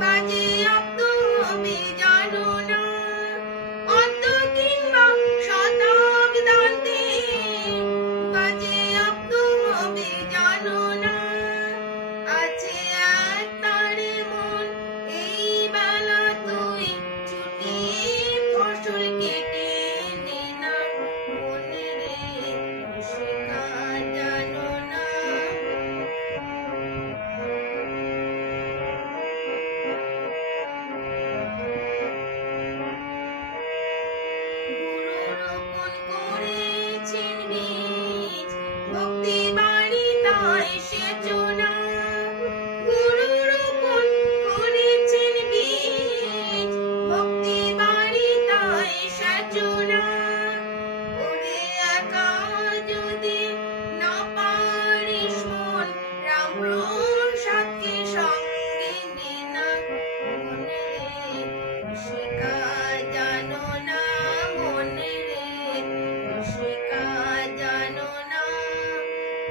垃圾。